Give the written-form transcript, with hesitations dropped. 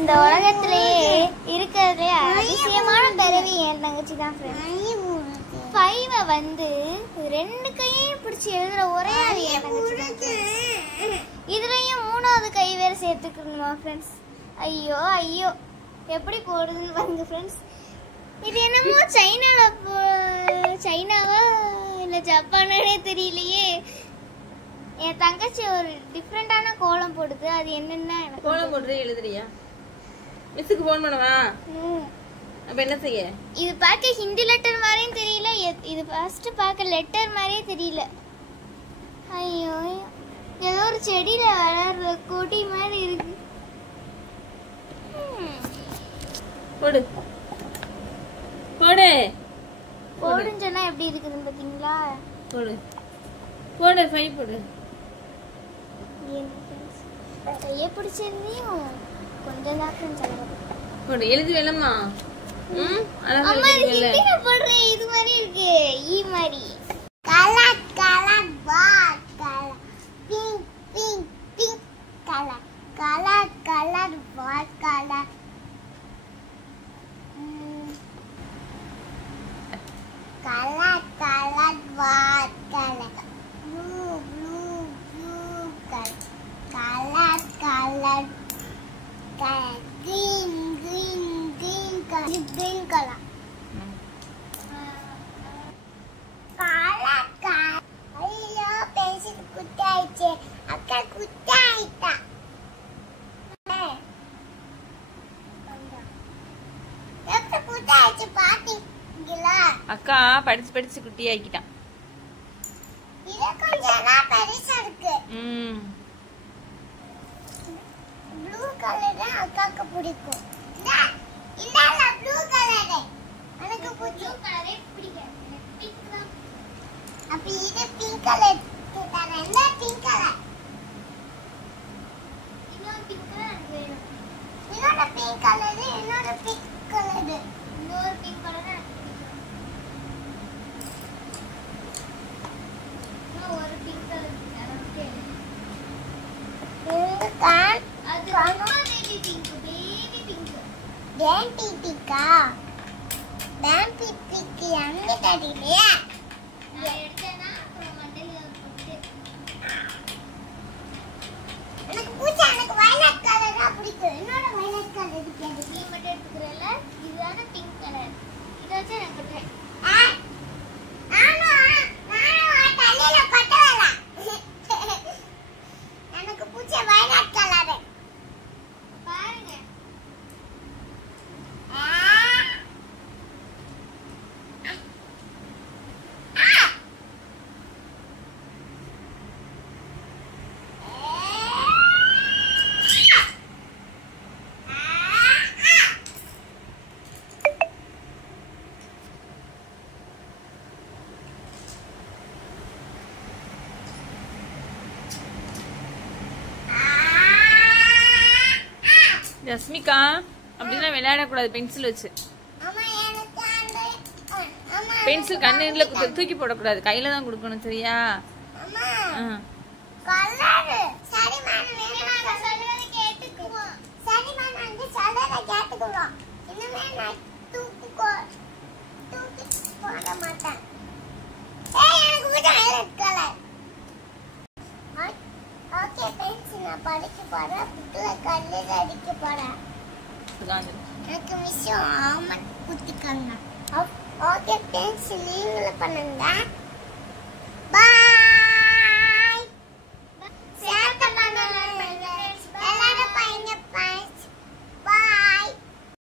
இந்த உலகத்திலேயே இருக்கிறதுலே அதிசயமான பிறவி என் தங்கச்சி தான் ஃப்ரெண்ட்ஸ். 5 வந்து 2 கையையும் பிடிச்சி எழுதுற ஒரே ஆள் என் தங்கச்சி தான் ஃப்ரெண்ட்ஸ். இதுலயும் 3வது கை வேற சேர்த்துக்கணுமா ஃப்ரெண்ட்ஸ்? ஐயோ ஐயோ எப்படி போடுதுன்னு பாருங்க ஃப்ரெண்ட்ஸ். இது என்னமோ சைனாவா இல்ல ஜப்பானே தெரியலையே. என் தங்கச்சி ஒரு டிஃப்ரெண்டான கோலம் போடுது. அது என்னன்னா கோலம் போடுறது எழுதுறியா? மிஸ்ஸுக்கு ஃபோன் பண்ணவா? அப்ப என்ன செய்ய? இது பார்க்க ஹிந்தி லெட்டர் மாதிரியும் தெரியல. இது ஃபர்ஸ்ட் பார்க்க லெட்டர் மாதிரியே தெரியல. ஐயோ ஏதோ ஒரு செடியில வளர்ற கொடி மாதிரி இருக்கு. போடு போடு போடுன்னு சொன்னா எப்படி இருக்குதுன்னு பாத்தீங்களா? போடு போடு 5 போடு. கையை பிடிச்சிருந்தையும் கொஞ்சம் தான் போடு எழுதி வேணாமா? போடுறேன். இது மாதிரி இருக்கு ஈ மாதிரி. Colour colour what colour pink pink pink colour colour colour what colour colour colour what colour blue blue blue colour colour colour colour green green green color green color color color ஐயோ pencil குத்தாயிச்சே அக்கா குத்தாயிட்டா. எப்படி குத்தாயிச்சு பாத்தீங்களா? அக்கா படிச்சு படிச்சு குட்டி ஆக்கிட்டான். இது கொஞ்சம் பெருசா இருக்கு. ப்ளூ கலர் தான் அக்காக்கு பிடிக்கும். இல்ல ப்ளூ கலர் எனக்கு ப்ளூ கலரே பிடிக்காது. பிங்க் தான். அப்ப இது பிங்க் கலர் தரேன். என்ன பிங்க் கலர்? இன்னொரு பிங்க் கலர் எனக்கு வேணும். இன்னொரு பிங்க் கலர் இன்னொரு பிங்க் கலர் இன்னொரு பிங்க் கலர் எனக்கு பிடிக்கும். ஒரு பிங்க் கலர் எனக்கு அது baby pink baby pink baby பிங்கா பேபி பிங்க் அங்க தடிலையா நான் எடுத்தேனா அப்புறம் மண்டையில போட்டு எனக்கு பூச்சா எனக்கு வயலட் கலர் தான் பிடிக்கும். என்னோட வயலட் கலர் இருக்கு. அது நீ மட்டும் எடுத்துக்கறல. இதுதான பிங்க் கலர். இத வச்சு நான் கட்டறேன். நானும் தலையில கட்டவல. எனக்கு பூச்சா வயலட் கலர் பாருங்க. ஜஸ்மிகா அப்படின்னா விளையாடக்கூடாது பென்சில் வச்சு. பென்சில் கண்ணுல தூக்கி போடக்கூடாது. கையில தான் கொடுக்கணும் சரியா? படிக்க போறேன். புட்டுல கல்லில் அடிக்க போறேன். எனக்கு விஷயம் ஆமாம் குத்திக்காங்க. ஓகே ஃப்ரெண்ட்ஸ் நீங்களும் பண்ணுங்க.